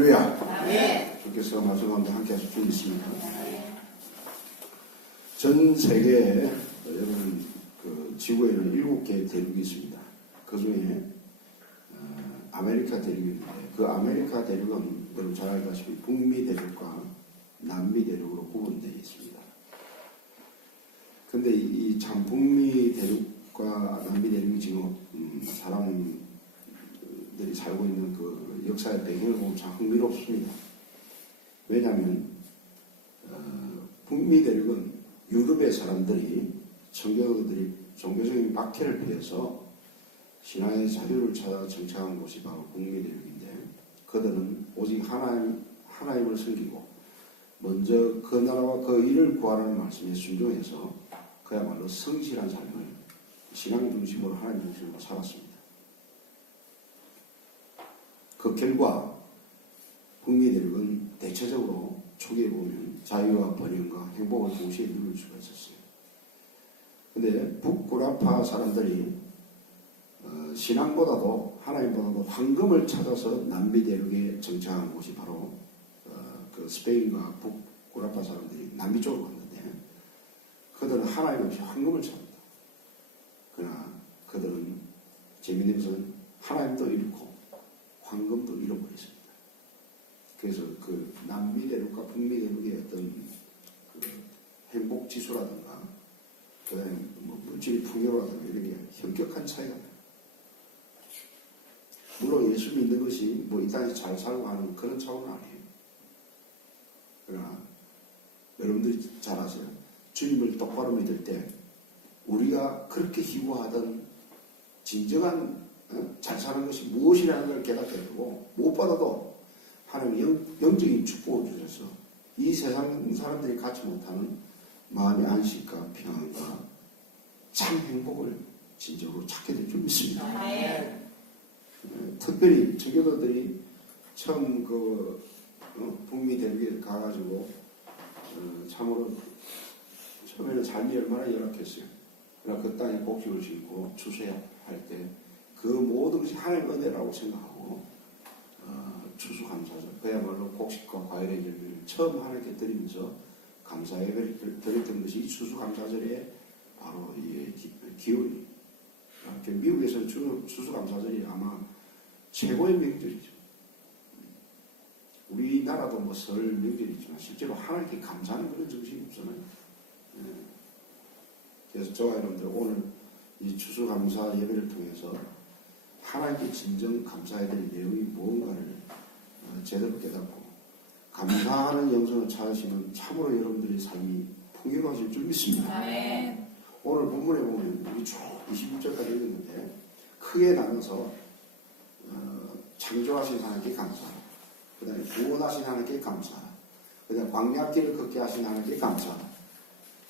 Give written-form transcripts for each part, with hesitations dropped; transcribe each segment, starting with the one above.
할렐루야. 네. 주께서 말씀 가운데 함께 하실 줄 믿습니다. 전 세계에 여러분 그 지구에는 7개의 대륙이 있습니다. 그 중에 아메리카 대륙인데 그 아메리카 대륙은 여러분 잘 알다시피 북미 대륙과 남미 대륙으로 구분되어 있습니다. 근데 이 참 북미 대륙과 남미 대륙이 지금 사람들이 살고 있는 그 역사의 배경을 보면 참 흥미롭습니다. 왜냐하면 북미 대륙은 유럽의 사람들이 청교도들이 종교적인 박해를 피해서 신앙의 자유를 찾아 정착한 곳이 바로 북미 대륙인데 그들은 오직 하나님을 섬기고 먼저 그 나라와 그 일을 구하라는 말씀에 순종해서 그야말로 성실한 삶을 신앙 중심으로 하나님 중심으로 살았습니다. 그 결과 북미 대륙은 대체적으로 초기에 보면 자유와 번영과 행복을 동시에 누릴 수가 있었어요. 근데 북구라파 사람들이 신앙보다도 하나님보다도 황금을 찾아서 남미 대륙에 정착한 곳이 바로 그 스페인과 북구라파 사람들이 남미 쪽으로 갔는데 그들은 하나님 없이 황금을 찾는다. 그러나 그들은 재미있는 것은 하나님도 잃고 황금도 잃어버렸습니다. 그래서 그 남미 대륙과 북미 대륙의 어떤 그 행복 지수라든가 그다음에 뭐 물질 풍요라든가 이런 게 현격한 차이가 나요. 물론 예수 믿는 것이 뭐 이 땅에서 잘 살고 하는 그런 차원은 아니에요. 그러나 여러분들이 잘 아세요. 주님을 똑바로 믿을 때 우리가 그렇게 희구하던 진정한 잘 사는 것이 무엇이라는 걸 깨닫게 되고 무엇보다도 하나님 영적인 축복을 주셔서 이 세상 사람들이 갖지 못하는 마음의 안식과 평안과 참 행복을 진정으로 찾게 될 줄 믿습니다. 네. 특별히 청교도들이 처음 북미 대륙에 가가지고 참으로 처음에는 삶이 얼마나 열악했어요. 그러나 그 땅에 곡식을 심고 추수할 때 그 모든 것이 하나님의 은혜라고 생각하고 추수감사절 그야말로 곡식과 과일의 열매를 처음 하나님께 드리면서 감사 예배를 드렸던 것이 추수감사절에 바로 이 기운이 미국에서는 추수감사절이 아마 최고의 명절이죠. 우리나라도 뭐 설 명절이지만 실제로 하나님께 감사하는 그런 정신이 없잖아요. 그래서 저와 여러분들 오늘 이 추수감사 예배를 통해서 하나님께 진정 감사해야 될 내용이 무언가를 제대로 깨닫고 감사하는 영성을 찾으시면 참으로 여러분들의 삶이 풍요로워질 줄 믿습니다. 네. 오늘 본문에 보면 우리 쭉 21절까지 읽었는데 크게 나눠서 창조하신 하나님께 감사하라. 그 다음에 구원하신 하나님께 감사하라. 그 다음에 광야길을 걷게 하신 하나님께 감사하라.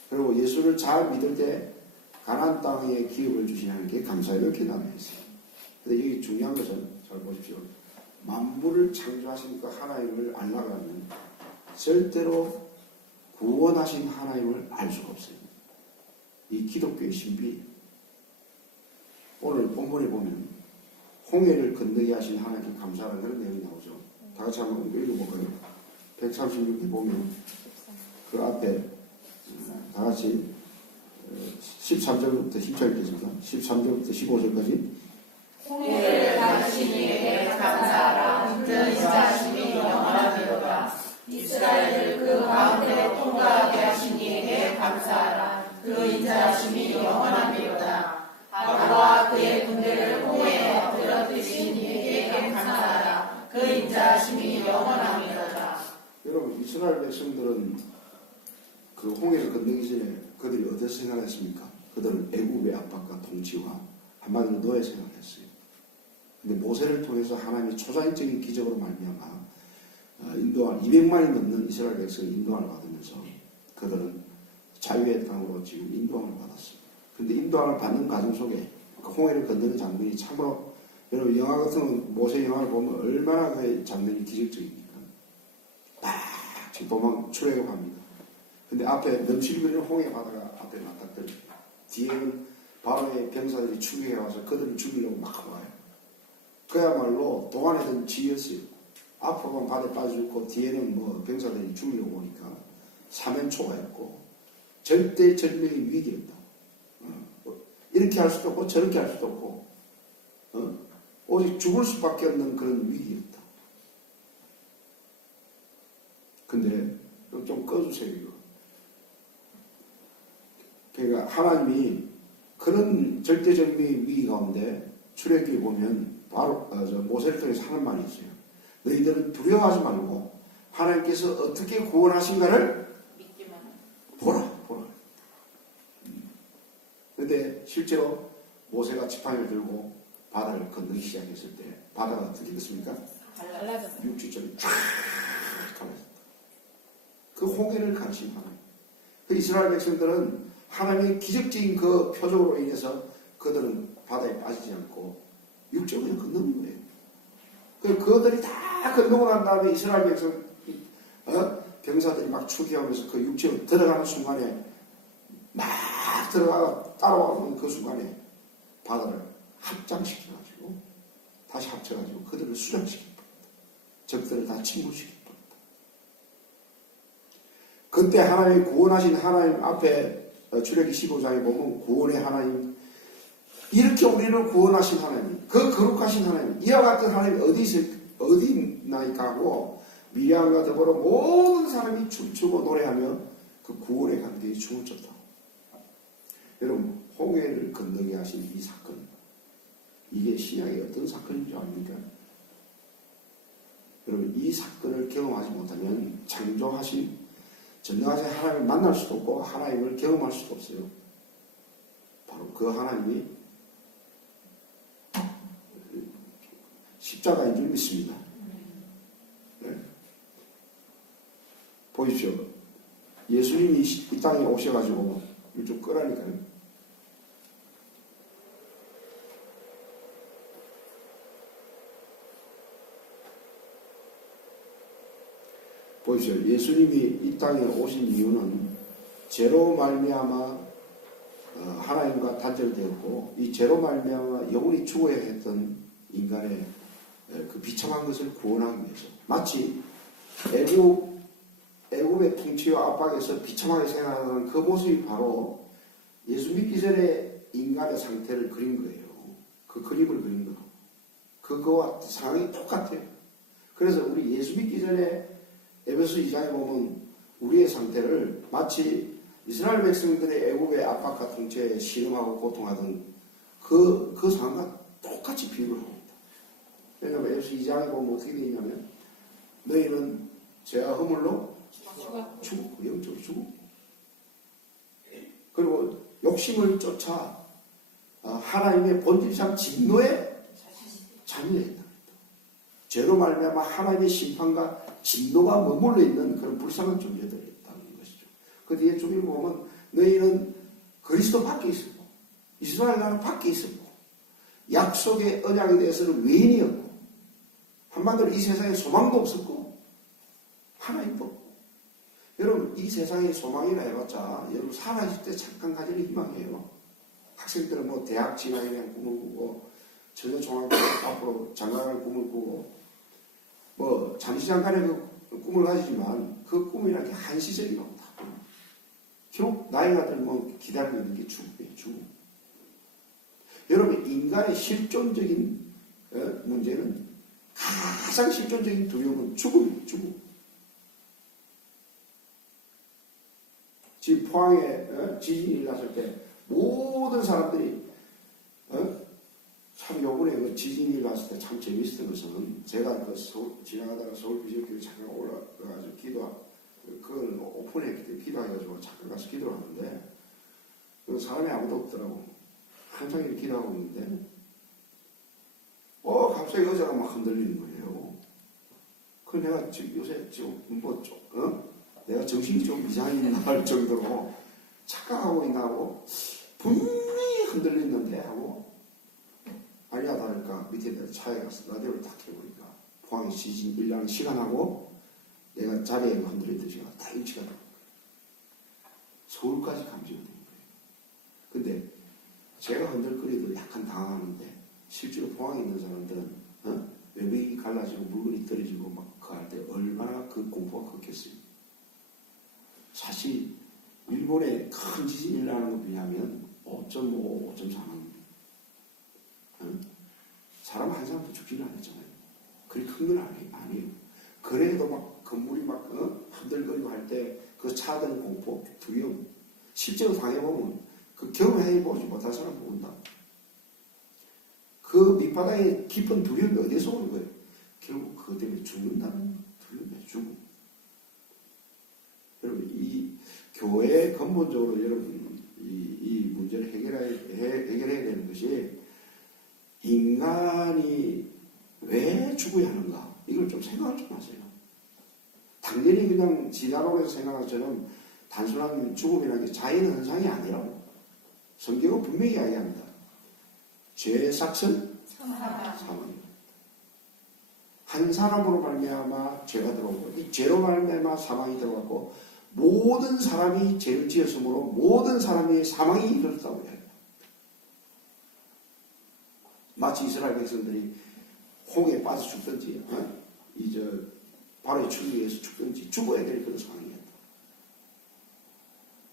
그리고 예수를 잘 믿을 때 가나안 땅에 기업을 주신 하나님께 감사해 이렇게 나눠있어요. 근데 여기 중요한 것은 잘 보십시오. 만물을 창조하신 그 하나님을 알려면 절대로 구원하신 하나님을 알 수가 없어요. 이 기독교의 신비. 오늘 본문에 보면 홍해를 건너게 하신 하나님께 감사하는 그런 내용이 나오죠. 다 같이 한번 읽어볼까요? 136에 보면 그 앞에 다 같이 13절부터 10절 읽겠습니다. 13절부터 15절까지 홍해를 가르신 이에게 감사하라. 그 인자하심이 영원하리로다. 이스라엘을 그 가운데로 통과하게 하신 이에게 감사하라. 그 인자하심이 영원하리로다. 바로와 그의 군대를 홍해에 엎드려 드신 이에게 감사하라. 그 인자하심이 영원하리로다. 여러분 이스라엘 백성들은 그 홍해를 건너기 전에 그들이 어떻게 생각했습니까? 그들은 애국의 압박과 통치와 한마디로 노예 생각했어요. 근데 모세를 통해서 하나님의 초자연적인 기적으로 말미암아 인도할 200만이 넘는 이스라엘 백성이 인도함을 받으면서 그들은 자유의 땅으로 지금 인도함을 받았어요. 근데 인도함을 받는 과정 속에 그 홍해를 건너는 장면이 참으로 여러분 영화 같은 모세 영화를 보면 얼마나 그 장면이 기적적입니까? 막 도망 출애굽합니다. 근데 앞에 넘실거리는 홍해 바다가 앞에 맞닥뜨려요. 뒤에는 바로의 병사들이 추격해 와서 그들을 죽이려고 막 와요. 그야말로 동안에 든 지였어요. 앞으로만 바다에 빠져 죽고 뒤에는 뭐 병사들이 죽이려고 오니까 사면초가였고 절대절명의 위기였다. 이렇게 할 수도 없고 저렇게 할 수도 없고 오직 죽을 수밖에 없는 그런 위기였다. 근데 좀 꺼주세요 이거. 그러니까 하나님이 그런 절대절명의 위기 가운데 출애굽기에 보면 바로 모세를 통해서 하는 말이 있어요. 너희들은 두려워하지 말고 하나님께서 어떻게 구원하신가를 보라. 그런데 실제로 모세가 지팡이를 들고 바다를 건너기 시작했을 때 바다가 어떻게 됐습니까? 갈라졌어요. 육지점이 쫙 갈라졌다. 그 홍해를 가르친 하나님. 그 이스라엘 백성들은 하나님의 기적적인 그 표적으로 인해서 그들은 바다에 빠지지 않고 육지를 그냥 건너는 거예요. 그들이 다 건너고 난 다음에 이스라엘 백성 병사들이 막 추기하면서 그 육지로 들어가는 순간에 막 들어가가 따라오는 그 순간에 바다를 합장시켜가지고 다시 합쳐가지고 그들을 수장시킬 겁니다. 적들을 다 침몰시킬 겁니다. 그때 하나님이 구원하신 하나님 앞에 출애굽기 15장에 보면 구원의 하나님, 이렇게 우리를 구원하신 하나님, 그 거룩하신 하나님, 이와 같은 하나님이 어디 있나이까 하고 미리암과 더불어 모든 사람이 춤추고 노래하며 그 구원의 감격에 춤을 췄다. 여러분, 홍해를 건너게 하신 이 사건, 이게 신약의 어떤 사건인 줄 압니까? 여러분, 이 사건을 경험하지 못하면 창조하신 전능하신 하나님을 만날 수도 없고 하나님을 경험할 수도 없어요. 바로 그 하나님이 십자가인 줄 믿습니다. 네. 보십시오. 예수님이 이 땅에 오셔가지고 좀 끄라니까요. 보십시오. 예수님이 이 땅에 오신 이유는 죄로 말미암아 하나님과 단절되었고 이 죄로 말미암아 영원히 죽어야 했던 인간의 그 비참한 것을 구원하기 위해서, 마치 애굽의 통치와 압박에서 비참하게 생활하는 그 모습이 바로 예수 믿기 전에 인간의 상태를 그린 거예요. 그 그림을 그린 거고 그거와 상황이 똑같아요. 그래서 우리 예수 믿기 전에 에베소 2장에 보면 우리의 상태를 마치 이스라엘 백성들의 애굽의 압박과 통치에 신음하고 고통하던 그 상황과 똑같이 비유를 합니다. 왜냐하면 에베소 2장에 보면 어떻게 되어 있냐면 너희는 죄와 허물로 죽었고 영적으로 죽었고 그리고 욕심을 쫓아 하나님의 본질상 진노에 참여했다. 죄로 말미암아 하나님의 심판과 진노가 머물러 있는 그런 불쌍한 존재들이었다는 것이죠. 그 뒤에 주기를 보면 너희는 그리스도 밖에 있었고 이스라엘 나라 밖에 있었고 약속의 언약에 대해서는 외인이었고 한마디로 이 세상에 소망도 없었고 하나님도 없고. 여러분, 이 세상에 소망이라 해봤자 여러분 살아있을 때 잠깐 가지는 희망이에요. 학생들은 뭐 대학 진학에 대한 꿈을 꾸고 전혀 종합 앞으로 장가갈 꿈을 꾸고 뭐 잠시잠깐의 그 꿈을 가지지만 그 꿈이라는 게 한시적이라고 다 봅니다. 결국 나이가 들면 기다리고 있는 게 죽음이에요. 죽음. 여러분, 인간의 실존적인 문제는 가장 실존적인 두려움은 죽음이에요. 죽음. 지금 포항에 지진이 났을 때 모든 사람들이 참 요번에 그 지진이 났을 때 참 재밌었던 것은 제가 그 지나가다가 서울 비전교회 잠깐 올라가서 그걸 오픈했기 때문에 기도해가지고 잠깐 가서 기도를 하는데 그 사람이 아무도 없더라고. 한창 이렇게 기도하고 있는데 갑자기 의자가 막 흔들리는 거예요. 그 내가 지금 내가 정신이 좀 이상이 날 정도로 착각하고 있나 하고 분명히 흔들리는데 하고 아니야 다를까 밑에 내가 차에 가서 라디오를 딱 켜보니까 포항에 지진 일어나는 시간하고 내가 자리에 흔들리던 시간 다 일치가 되는 거예요. 서울까지 감지가 되는 거예요. 근데 제가 흔들거리도 약간 당황하는데 실제로 포항에 있는 사람들은 외벽이 갈라지고 물건이 떨어지고 막 때 얼마나 그 공포가 컸겠어요. 사실 일본에 큰 지진이 일어나는 것 비하면 5.5, 5.4만 사람 한 사람도 죽지는 않았잖아요. 그리 큰 건 아니에요. 그래도 막 건물이 막 흔들거리고 할 때 그 차드는 공포, 두려움, 실제로 당해보면 그 경험해보지 못할 사람 모른다. 그 밑바닥에 깊은 두려움이 어디서 오는 거예요? 결국 그것 때문에 죽는다는 두려움이에요. 죽음. 여러분, 이 교회 근본적으로 여러분 이 문제를 해결해야 되는 것이 인간이 왜 죽어야 하는가? 이걸 좀 생각을 좀 하세요. 당연히 그냥 지나가면서 생각한 것처럼 단순한 죽음이라는 게 자연현상이 아니라고. 성경은 분명히 이야기합니다. 죄의 삭은 사망입니다. 한 사람으로 말미암아 죄가 들어오고 이 죄로 말미암아 사망이 들어갔고 모든 사람이 죄를 지었으므로 모든 사람이 사망이 이르렀다고 해요. 마치 이스라엘 백성들이 홍해에 빠져 죽든지 바로의 추위에서 죽든지 죽어야 될 그런 상황이었다.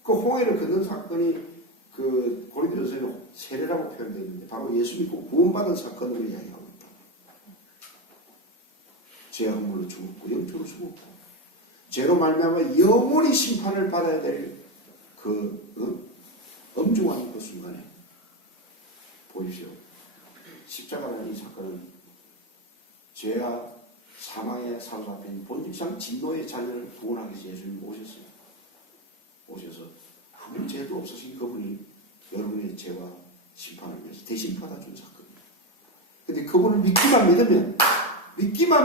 그 홍해를 걷는 사건이 그 고린도전서에 세례라고 표현되어 있는데 바로 예수 믿고 구원받은 사건으로 이야기하고 있다. 죄와 허물로 죽었고 영적으로 죽었고 죄로 말미암아 영원히 심판을 받아야 될 그 엄중한 그 순간에 보십시오. 십자가라는 이 사건은 죄와 사망의 사로잡힌 본질상 진노의 자녀를 구원하기 위해서 예수님이 오셨어요. 오셔서 아무 죄도 없으신 그분이 여러분의 죄와 심판을 위해서 대신 받아준 사건입니다. 근데 그분을 믿기만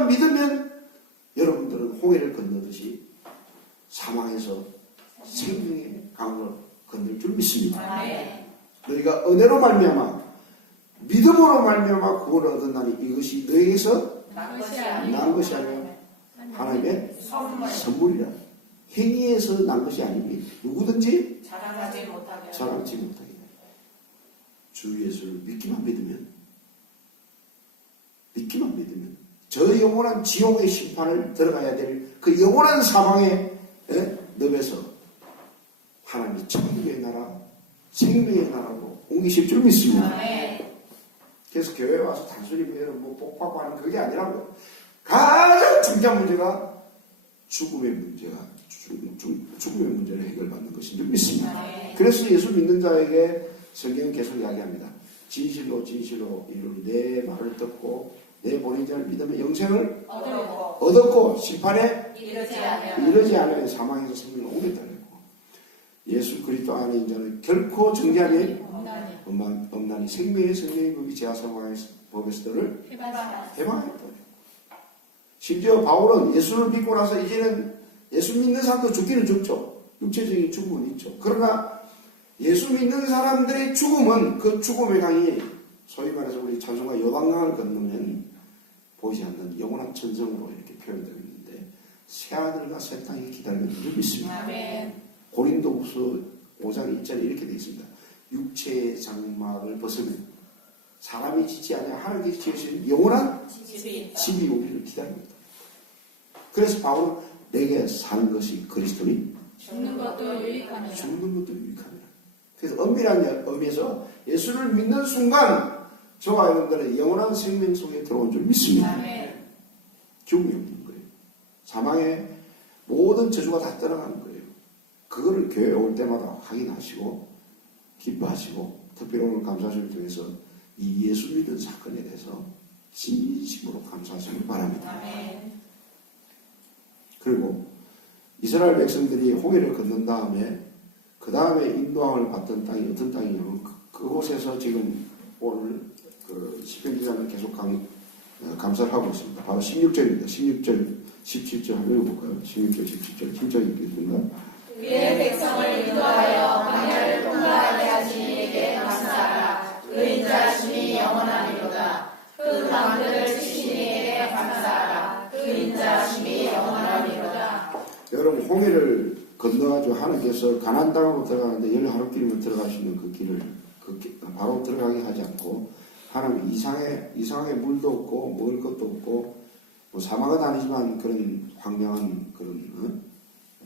믿으면 여러분들은 홍해를 건너듯이 사망에서 생명의 강을 건널 줄 믿습니다. 너희가 은혜로 말미암아 믿음으로 말미암아 구원을 얻었나니 이것이 너희에게서 난 것이 아니라 하나님의 선물이라. 행위에서 난 것이 아니니 누구든지 자랑하지 못하게 주 예수를 믿기만 믿으면 저 영원한 지옥의 심판을 들어가야 될 그 영원한 사망의 늪에서 하나님이 천국의 나라 생명의 나라로 옮기실 줄 믿습니다. 그래서 교회에 와서 단순히 뭐 복받고 하는 그게 아니라고요. 가장 중요한 문제가 죽음의 문제를 해결받는 것인 줄 믿습니다. 그래서 예수 믿는 자에게 성경은 계속 이야기합니다. 진실로 이르노니 내 말을 듣고 내 보낸 자를 믿으면 영생을 얻었고 심판에 이르지 않으면 사망에서 생명을 오겠다는 거. 예수 그리스도 안에 있는 자는 결코 정죄함이 없나니 생명의 법이 제하 사망의 법에서 너를 해방하였다. 심지어 바울은 예수를 믿고 나서 이제는 예수 믿는 사람도 죽기는 죽죠. 육체적인 죽음은 있죠. 그러나 예수 믿는 사람들의 죽음은 그 죽음의 강이 소위 말해서 우리 찬송가 요단강을 건너면 보이지 않는 영원한 천성으로 이렇게 표현되어 있는데 새하늘과 새 땅이 기다리는 줄 믿습니다. 고린도후서 5장 1절에 이렇게 되어 있습니다. 육체의 장막을 벗으면 사람이 짓지 않아 하나님께 지으신 영원한 집이 우리를 기다립니다. 그래서 바울은 내게 사는 것이 그리스도니 죽는 것도 유익하니라. 그래서 엄밀한 의미에서 예수를 믿는 순간 저와 여러분들의 영원한 생명 속에 들어온 줄 믿습니다. 죽음이 없는 거예요. 사망의 모든 저주가 다 떠나가는 거예요. 그거를 교회에 올 때마다 확인하시고 기뻐하시고 특별히 오늘 감사주를 통해서 이 예수 믿는 사건에 대해서 진심으로 감사하시길 바랍니다. 그리고 이스라엘 백성들이 홍해를 건넌 다음에 그 다음에 인도함을 받던 땅이 어떤 땅이냐면 그곳에서 지금 오늘 그 시편 기자는 계속 감사를 하고 있습니다. 바로 16절입니다. 16절, 17절 한번 읽어볼까요? 16절, 17절 힘차게 읽겠습니다. 그의 백성을 인도하여 광야를 통과하게 하신 이에게 감사하라. 그 인자하심이 영원하리로다. 그 강들을 치신 이에게 감사하라. 그 인자하심이 영원하리로다. 여러분 홍해를 건너가지고 하나님께서 가나안 땅으로 들어가는데 12길이면 들어갈 수 있는 그 길을 바로 들어가게 하지 않고 하나님 이상하게 물도 없고 먹을 것도 없고 뭐 사막은 아니지만 그런 황량한 그런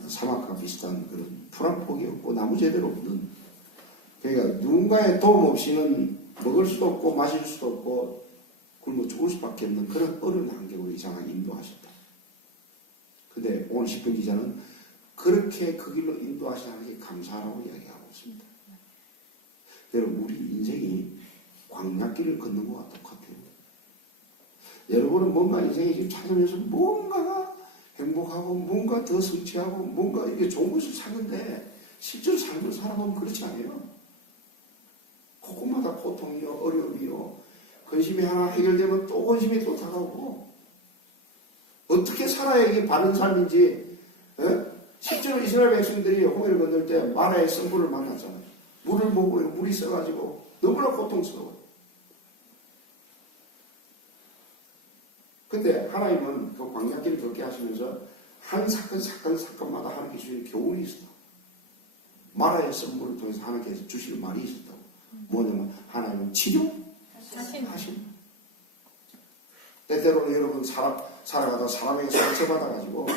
사막과 비슷한 그런 풀한 폭이 없고 나무 제대로 없는, 그러니까 누군가의 도움 없이는 먹을 수도 없고 마실 수도 없고 굶어 죽을 수밖에 없는 그런 어려운 환경으로 이상하게 인도하셨다. 근데 오늘 10분 기자는 그렇게 그 길로 인도하신 하나님께 감사하라고 이야기하고 있습니다. 여러분, 우리 인생이 광야길을 걷는 것과 똑같아요. 여러분은 뭔가 인생에 찾으면서 뭔가가 행복하고 뭔가 더 성취하고 뭔가 이게 좋은 것을 찾는데 실제로 삶을 살아보면 그렇지 않아요. 곳곳마다 고통이요, 어려움이요, 근심이 하나 해결되면 또 근심이 또 다가오고, 어떻게 살아야 이게 바른 삶인지, 실제로 이스라엘 백성들이 홍해를 건널 때 마라의 썰물을 만났잖아요. 물을 먹으면 물이 써가지고 너무나 고통스러워요. 근데 하나님은 그 광야길을 걷게 하시면서 한 사건마다 하나님께 주시는 교훈이 있었다. 마라의 썰물을 통해서 하나님께서 주시는 말이 있었다고. 뭐냐면 하나님은 치료하심. 때때로는 여러분 살아가다 사람에게 상처받아가지고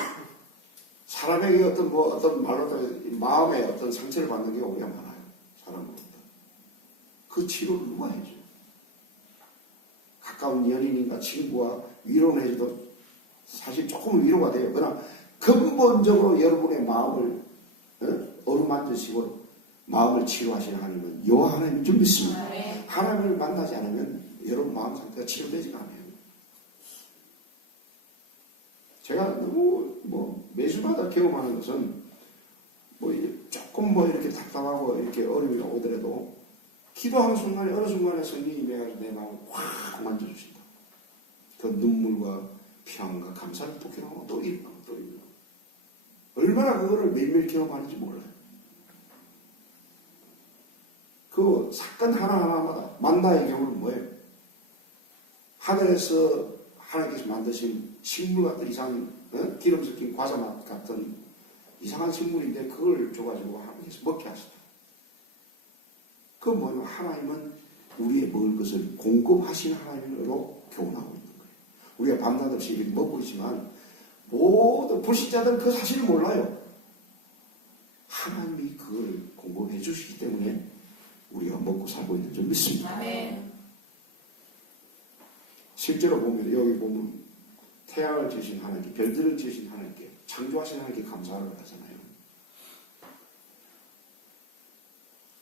사람에게 어떤 말로 마음에 어떤 상처를 받는 게 오히려 많아요. 사람으로부터. 그 치료를 누가 해줘요? 가까운 연인인가 친구와 위로는 해줘도 사실 조금은 위로가 돼요. 그러나 근본적으로 여러분의 마음을 어루만지시고 마음을 치료하시는 하나님은 여호와 하나님인 줄 믿습니다. 하나님을 만나지 않으면 여러분 마음 상태가 치료되지가 않아요. 제가 너무 매주마다 경험하는 것은 조금 이렇게 답답하고 이렇게 어려움이 오더라도 기도하는 순간에 어느 순간에 성령이 임해가지고 내 마음을 확 만져주신다. 그 눈물과 평안과 감사를 또 경험하고 또 일어나고 또 일어나고, 얼마나 그거를 매일매일 경험하는지 몰라요. 그 사건 하나하나마다 만나의 경우는 뭐예요? 하늘에서 하나님께서 만드신 식물 같은 이상한 기름 섞인 과자 맛 같은 이상한 식물인데 그걸 줘가지고 하나님께서 먹게 하셨다. 그건 뭐냐면 하나님은 우리의 먹을 것을 공급하신 하나님으로 교훈하고 있는 거예요. 우리가 밤낮 없이 이렇게 먹고 있지만 모든 불신자들은 그 사실을 몰라요. 하나님이 그걸 공급해 주시기 때문에 우리가 먹고 살고 있는 줄 믿습니다. 아멘. 실제로 보면 여기 보면 태양을 지으신 하나님께, 별들을 지으신 하나님께, 창조하신 하나님께 감사를 하잖아요.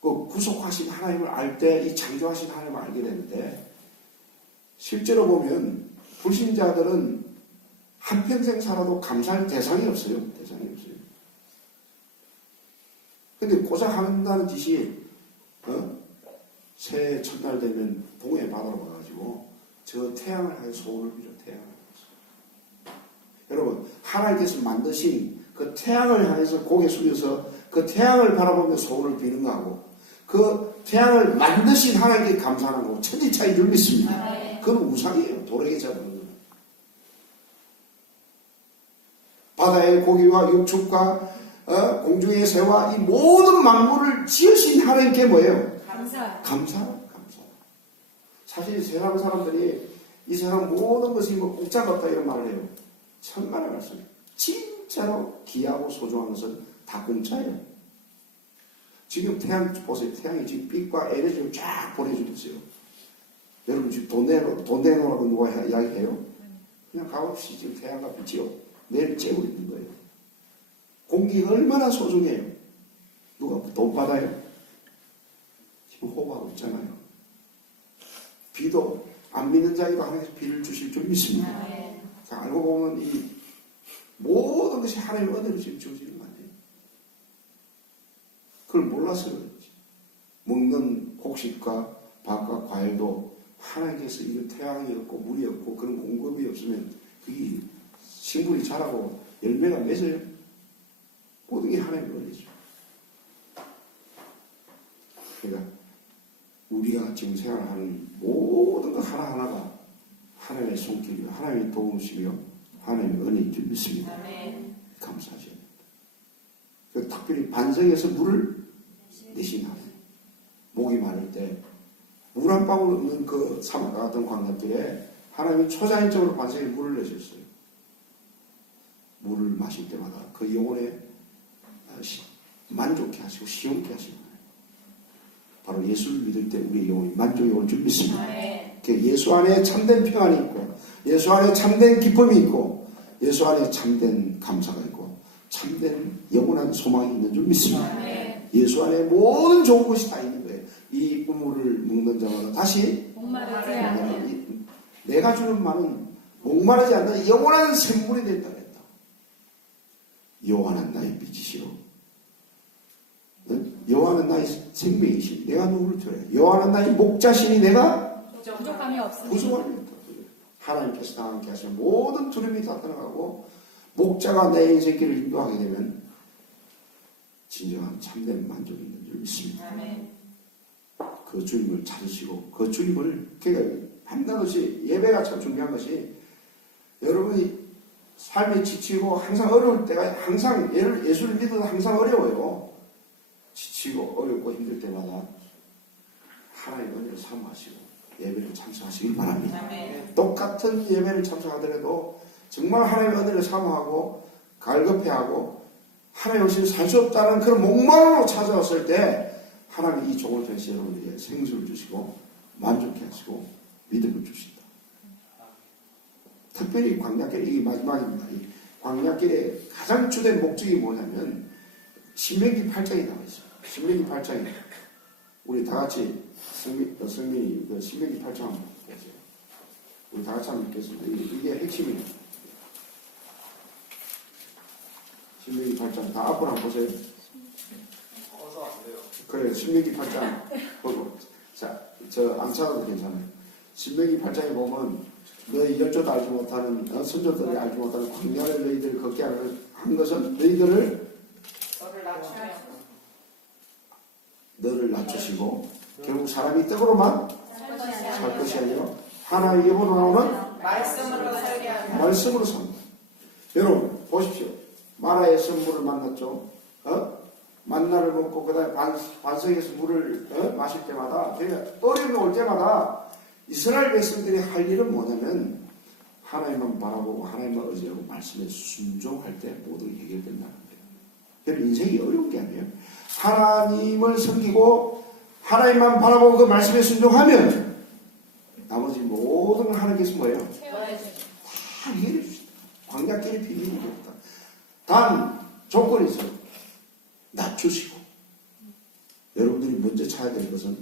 그 구속하신 하나님을 알 때 이 창조하신 하나님을 알게 되는데, 실제로 보면 불신자들은 한평생 살아도 감사할 대상이 없어요. 대상이 없어요. 근데 고작 한다는 짓이 새해 첫날 되면 동해 바다로 가가지고 저 태양을 향해 소원을 빌어. 태양을 향해서. 여러분, 하나님께서 만드신 그 태양을 향해서 고개 숙여서 그 태양을 바라보며 소원을 비는 거하고 그 태양을 만드신 하나님께 감사하는 거하고 천지 차이 늘 믿습니다. 그건 우상이에요. 도래기 잡는 거. 바다의 고기와 육축과 공중의 새와 이 모든 만물을 지으신 하나님께 뭐예요? 감사. 사실 세상 사람들이 이 세상 모든 것이 공짜 같다 이런 말을 해요. 천만의 말씀. 진짜로 귀하고 소중한 것은 다 공짜예요. 지금 태양 보세요. 태양이 지금 빛과 에너지를 쫙 보내주고 있어요. 여러분 지금 돈 내놓으라고 누가 이야기해요? 그냥 값없이 지금 태양과 빛이요. 매일 쬐고 있는 거예요. 공기가 얼마나 소중해요. 누가 돈 받아요? 지금 호흡하고 있잖아요. 비도 안 믿는 자에도 하나님께서 비를 주실 줄 믿습니다. 자, 알고 보면 이 모든 것이 하나님의 은혜로 지금 주어지는 거 아니에요. 그걸 몰라서 그렇지. 먹는 곡식과 밥과 과일도 하나님께서 이런 태양이 없고 물이 없고 그런 공급이 없으면 그게 식물이 자라고 열매가 맺어요. 모든 게 하나님의 은혜죠. 그러니까 우리가 지금 생활하는 모든 것 하나하나가 하나님의 손길이며 하나님의 도움이시며 하나님의 은혜인 줄 믿습니다. 감사하죠. 특별히 반석에서 물을 내신 하나님. 목이 마를 때 물 한 방울 없는 그 사막과 같은 광야길에 하나님이 초자연적으로 반석에 물을 내셨어요. 사랑하실 때마다 그 영혼에 만족해 하시고 시원케 하시는 거예요. 바로 예수를 믿을 때 우리의 영혼이 만족이 올 줄 믿습니다. 예수 안에 참된 평안이 있고, 예수 안에 참된 기쁨이 있고, 예수 안에 참된 감사가 있고, 참된 영원한 소망이 있는 줄 믿습니다. 예수 안에 모든 좋은 것이 다 있는 거예요. 이 우물을 먹는 자마다 다시 목마르지 않는 내가 주는 말은 목마르지 않는 영원한 샘물이 된다 그랬다. 여호와는 나의 빛이시오. 여호와는 나의 생명이시니 내가 누구를 두려요. 여호와는 나의 목자시니 내가 부족함이 없습니다. 부족함이 없다. 하나님께서 다 함께 하시면 모든 두려움이 다 떠나가고, 목자가 내 인생 길을 인도하게 되면 진정한 참된 만족이 있는 줄 믿습니다. 그 주님을 찾으시고 그 주님을, 그러니까 한다듯이 예배가 참 중요한 것이, 여러분이 삶이 지치고 항상 어려울 때가, 항상 예수를 믿어도 항상 어려워요. 지치고 어렵고 힘들 때마다 하나님의 은혜를 사모하시고 예배를 참석하시길 바랍니다. 똑같은 예배를 참석하더라도 정말 하나님의 은혜를 사모하고 갈급해하고 하나님 없이는 살 수 없다는 그런 목마름으로 찾아왔을 때 하나님이 이 종을 통해서 여러분에게 생수를 주시고 만족해 하시고 믿음을 주신다. 특별히 광야길, 이게 마지막입니다. 이 광야길의 가장 주된 목적이 뭐냐면 신명기 8장에 나와 있어요. 신명기 8장에 우리 다 같이 성민이 그 신명기 8장 한번 보세요. 우리 다 같이 한번 읽겠습니다. 이게 핵심이에요. 신명기 8장 다 앞으로 한번 보세요. 그래, 신명기 8장 보고, 자, 저 안 찾아도 괜찮아요. 신명기 8장에 보면 너희 열조도 알지 못하는, 선조들이 알지 못하는 광야를 너희들 걷게 한 것은 너를 낮추시고 결국 사람이 떡으로만 살 것이 아니라 하나의 입으로 나오는 말씀으로 삽니다. 여러분 보십시오. 마라의 선물을 만났죠. 만나를 먹고 그 다음에 반석에서 물을 마실 때마다, 어려움이 올 때마다 이스라엘 백성들이 할 일은 뭐냐면 하나님만 바라보고 하나님만 의지하고 말씀에 순종할 때 모두 해결된다는 거예요. 여러분 인생이 어려운 게 아니에요. 하나님을 섬기고 하나님만 바라보고 그 말씀에 순종하면 나머지 모든 걸 하나님께서 뭐예요? 다 해결해 주신다. 광야길의 비밀이 없다. 단 조건이 있어요. 낮추시고. 여러분들이 먼저 찾아야 될 것은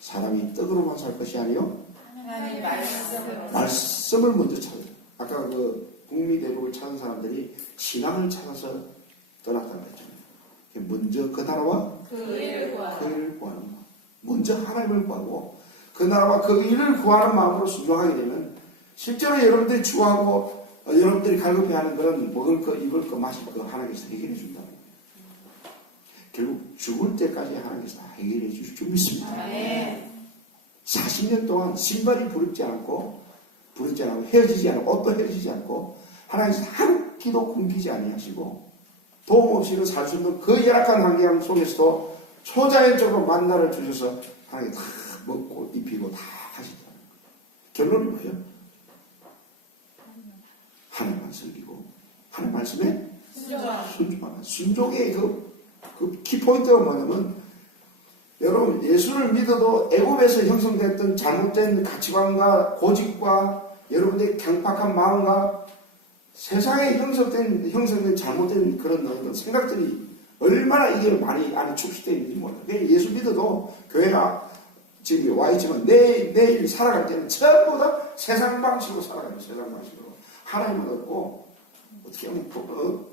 사람이 떡으로만 살 것이 아니요 하나님의 말씀을 먼저 찾아요. 아까 그 북미대륙을 찾은 사람들이 신앙을 찾아서 떠났다고 했잖아요. 먼저 그 나라와 그 일을 구하는 것. 먼저 하나님을 구하고 그 나라와 그 일을 구하는 마음으로 순종하게 되면 실제로 여러분들이 추구하고 여러분들이 갈급해하는 그런 먹을 거, 입을 거, 마실 거 하나님께서 해결해 준다고. 결국 죽을 때까지 하나님께서 다 해결해 주실 줄 믿습니다. 40년 동안 신발이 부럽지 않고 헤어지지 않고 옷도 헤어지지 않고 하나님께서 한 끼도 굶기지 아니하시고 도움 없이는 살 수 없는 그 열악한 환경 속에서도 초자연적으로 만나를 주셔서 하나님 다 먹고 입히고 다 하신다. 결론이 뭐예요? 하나님만 섬기고 하나님 말씀에 순종하는 순종의 그 키포인트가 뭐냐면 여러분 예수를 믿어도 애굽에서 형성됐던 잘못된 가치관과 고집과 여러분들의 강팍한 마음과 세상에 형성된 잘못된 그런 생각들이 얼마나 이게 많이 안에 축소되어 있는지 몰라요. 예수 믿어도 교회가 지금 와 있지만 내일 살아갈 때는 전부 다 세상 방식으로 살아가요. 세상 방식으로. 하나님을 얻고 어떻게 하면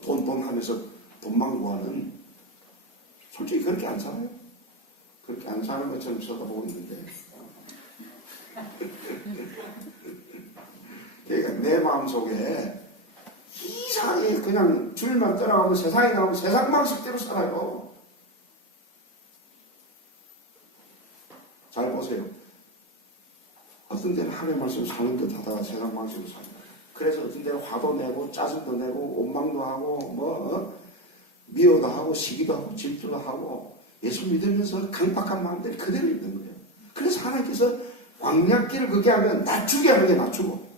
돈 하면서 돈만 구하는 솔직히 그렇게 안 살아요. 그렇게 안 사는 것처럼 쳐다보고 있는데 그러니까 내 마음속에 이상하게 그냥 주일만 떠나가고 세상에 나오면 세상 방식대로 살아요. 잘 보세요. 어떤 데는 하나님 말씀 사는 듯 하다가 세상 방식으로 살아요. 그래서 어떤 데는 화도 내고 짜증도 내고 원망도 하고 미워도 하고 시기도 하고 질투도 하고 예수 믿으면서 강박한 마음들이 그대로 있는 거예요. 그래서 하나님께서 광야길을 그게 하면 낮추게 하는 게 낮추고.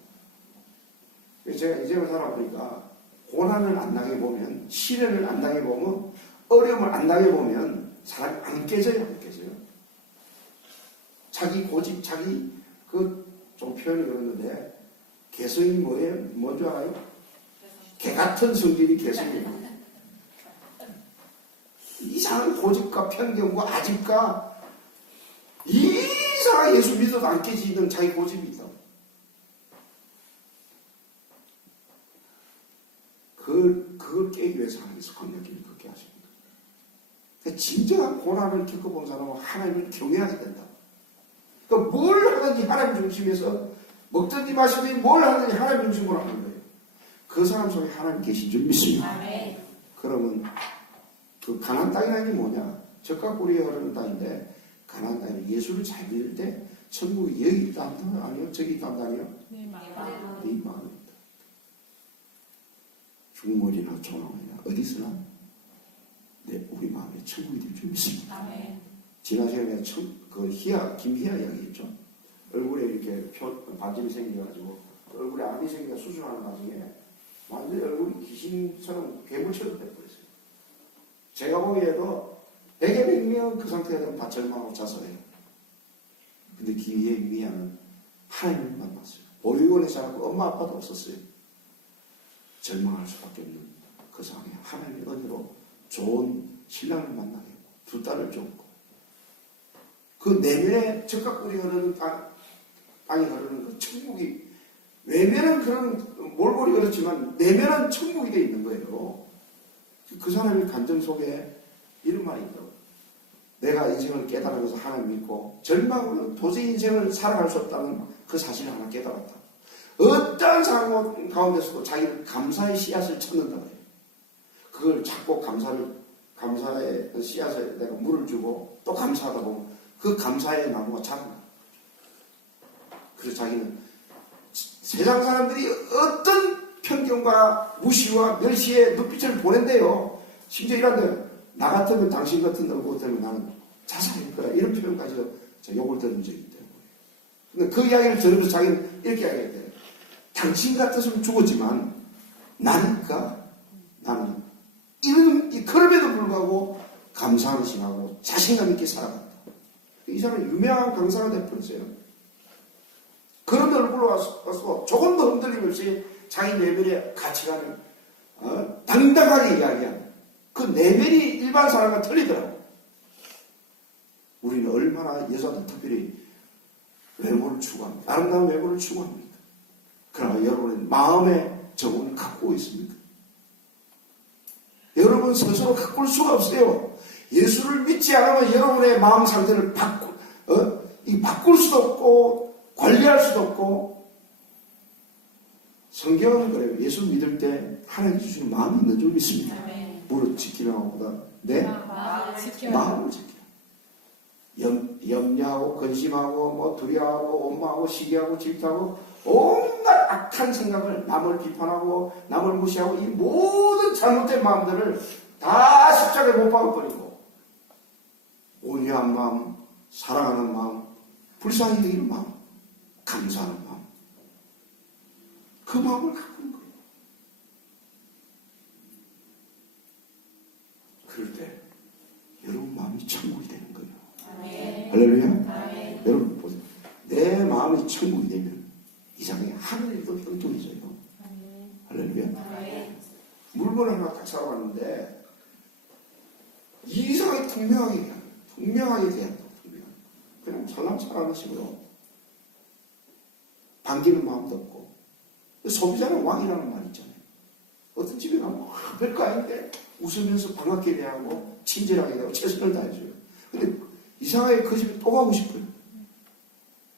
제가 이제는 살아보니까 고난을 안 당해보면, 시련을 안 당해보면, 어려움을 안 당해보면 사람이 안 깨져요, 안 깨져요. 자기 고집, 자기 좀 표현이 그러는데 개성이 뭐예요? 뭔지 알아요? 개 같은 성질이 개성이에요. 이상한 고집과 편견과 아집과 이상한 예수 믿어도 안 깨지는 자기 고집이 있다. 그걸 깨기 위해서 하나님께서 광야길을 걷게 하십니다. 그러니까 진정한 고난을 겪어본 사람은 하나님을 경외하게 된다. 그러니까 뭘 하든지 하나님 중심에서 먹든지 마시든지 뭘 하든지 하나님 중심으로 하는 거예요. 그 사람 속에 하나님 계신 줄 믿습니다. 아멘. 그러면 그 가나안 땅이라는 게 뭐냐? 젖과 꿀이 흐르는 땅인데 가나안 땅에 예수를 잘 믿을 때 천국이 여기 있다 아니요? 저기 있다 아니요? 네, 마음. 네 마음입니다. 중물이나 조롱이나 어디서나 우리 마음에 천국이 될 줄 믿습니다. 아멘. 지난 시간에 김희아 이야기했죠. 얼굴에 이렇게 반점이 생겨가지고 얼굴에 암이 생겨 수술하는 나중에 완전히 얼굴이 귀신처럼 괴물처럼 돼버렸어요. 제가 보기에도 100에 100명 그 상태가 되면 다 절망하고 자살해요. 근데 김희아는 하나님을 만났어요. 보육원에 살았고 엄마 아빠도 없었어요. 절망할 수밖에 없는 그 상황에 하나님의 은혜로 좋은 신랑을 만나게 했고 2딸을 줬고 그 내면에 젖과 꿀이 흐르는 땅이 흐르는 그 천국이 외면은 그런 몰골이 그렇지만 내면은 천국이 되어 있는 거예요. 그 사람의 감정 속에 이런 말이 있더라고요. 내가 인생을 깨달으면서 하나님 믿고 절망으로 도저히 인생을 살아갈 수 없다는 그 사실을 하나 깨달았다. 어떠한 상황 가운데서도 자기는 감사의 씨앗을 찾는다 그래요. 그걸 찾고 감사의 씨앗에 내가 물을 주고 또 감사하다 보면 그 감사의 나무가 자란다. 그래서 자기는 세상 사람들이 어떤 편견과 무시와 멸시의 눈빛을 보낸대요. 심지어 이런데 나 같으면 당신 같은 얼굴 때문에 나는 자살할 거야. 이런 표현까지도 욕을 들은 적이 있대요. 근데 그 이야기를 들으면서 자기는 이렇게 이야기했대요. 당신 같았으면 죽었지만 나는 그럼에도 불구하고 감사하는 신하고 자신감 있게 살아갔다. 이 사람은 유명한 강사가 되어버렸어요. 그런 얼굴로 와서 조금 더 흔들림 없이 자기 내면의 가치관을 당당하게 이야기하는 그 내면이 일반 사람과 틀리더라고. 우리는 얼마나 여자들 특별히 외모를 추구합니다. 아름다운 외모를 추구합니다. 그러나 여러분은 마음의 정원을 갖고 있습니까? 여러분 스스로 가꿀 수가 없어요. 예수를 믿지 않으면 여러분의 마음 상태를 바꿀 수도 없고 관리할 수도 없고. 성경은 그래요. 예수 믿을 때 하나님 주시는 마음이 있는 줄 믿습니다. 무릇 지키는 것보다 내 마음을 지키라. 염려하고 근심하고 두려워하고 원망하고 시기하고 질투하고 온갖 악한 생각을 남을 비판하고 남을 무시하고 이 모든 잘못된 마음들을 다 십자가에 못 박아버리고 온유한 마음, 사랑하는 마음, 불쌍히 여기는 마음, 감사하는 마음, 그 마음을 갖고 있는 거예요. 그럴 때 여러분 마음이 천국이 되는 거예요. 아멘. 할렐루야. 아멘. 여러분 보세요. 내 마음이 천국이 되면 이상하게 하늘도 형통해져요. 할렐루야. 아멘. 물건을 하나 딱 사러 갔는데 이상하게 분명하게 대한다. 그냥 설랑설 안 하시고요. 반기는 마음도 없고. 소비자는 왕이라는 말 있잖아요. 어떤 집에 가면 별거 아닌데 웃으면서 반갑게 대하고 친절하게 대하고 최선을 다해줘요. 근데 이상하게 그 집에 또 가고 싶어요.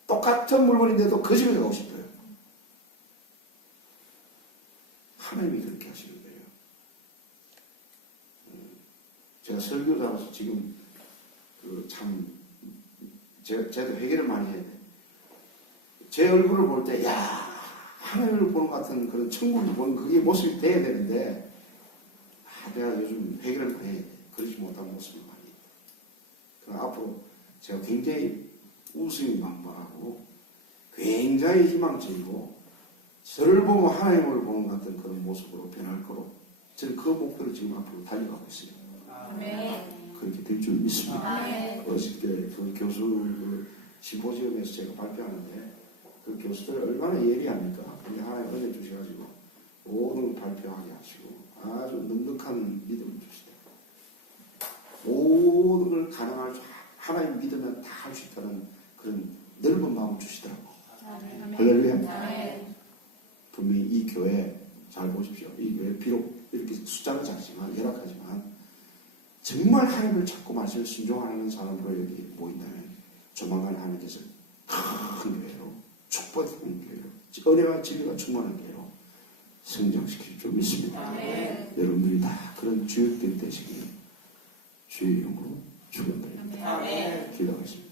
똑같은 물건인데도 그 집에 가고 싶어요. 하나님이 그렇게 하시는 거예요. 제가 설교자로서 지금 제도 회개를 많이 해야 돼. 제 얼굴을 볼 때, 하나님을 보는 것 같은 그런 천국을 보는 그게 모습이 돼야 되는데, 내가 요즘 회개를 많이 해야 돼. 그러지 못한 모습이 많이 있다. 그럼 앞으로 제가 굉장히 웃음이 만만하고, 굉장히 희망적이고, 저를 보면 하나님을 보는 것 같은 그런 모습으로 변할 거로 저는 그 목표로 지금 앞으로 달려가고 있어요. 아멘. 그렇게 될 줄 믿습니다. 아멘. 어저께 그 교수 그 심포지엄에서 제가 발표하는데 그 교수들 얼마나 예리합니까? 근데 하나님 은혜 주셔가지고 모든 걸 발표하게 하시고 아주 넉넉한 믿음을 주시다. 모든 걸 가능할 수 하나님 믿으면 다 할 수 있다는 그런 넓은 마음을 주시더라고. 아멘. 할렐루야. 아멘. 분명히 이 교회 잘 보십시오. 이 교회 비록 이렇게 숫자는 작지만 열악하지만 정말 하나님을 찾고 말씀을 순종하는 사람으로 여기 모인다면 조만간 하나님께서 큰 교회로 축복하는 교회로 은혜와 진리가 충만한 교회로 성장시킬 줄 믿습니다. 아멘. 여러분들이 다 그런 주역들 되시길 주의 이름으로 축원드립니다. 아멘. 기도하겠습니다.